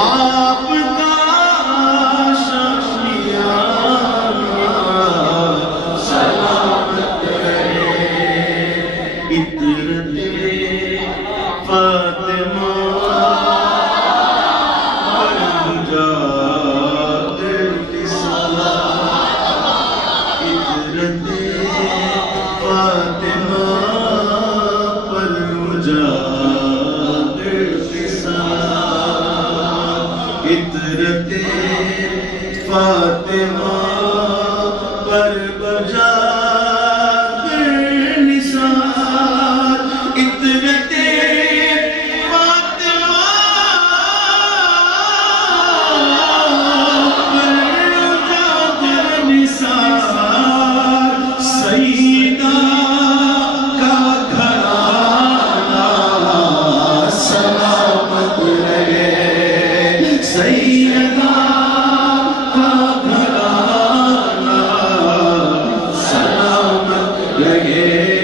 آپ کا شہریار سلامت رہے، عطرت فاطمہ پر مجاہد سلام، عطرت فاطمہ پر مجاہد سلام، عطرت فاطمہ پر مجاہد نثار، عطرت فاطمہ پر مجاہد نثار، سیدہ کا گھرانہ سلامت رہے، سیدہ کا گھرانہ سلامت رہے،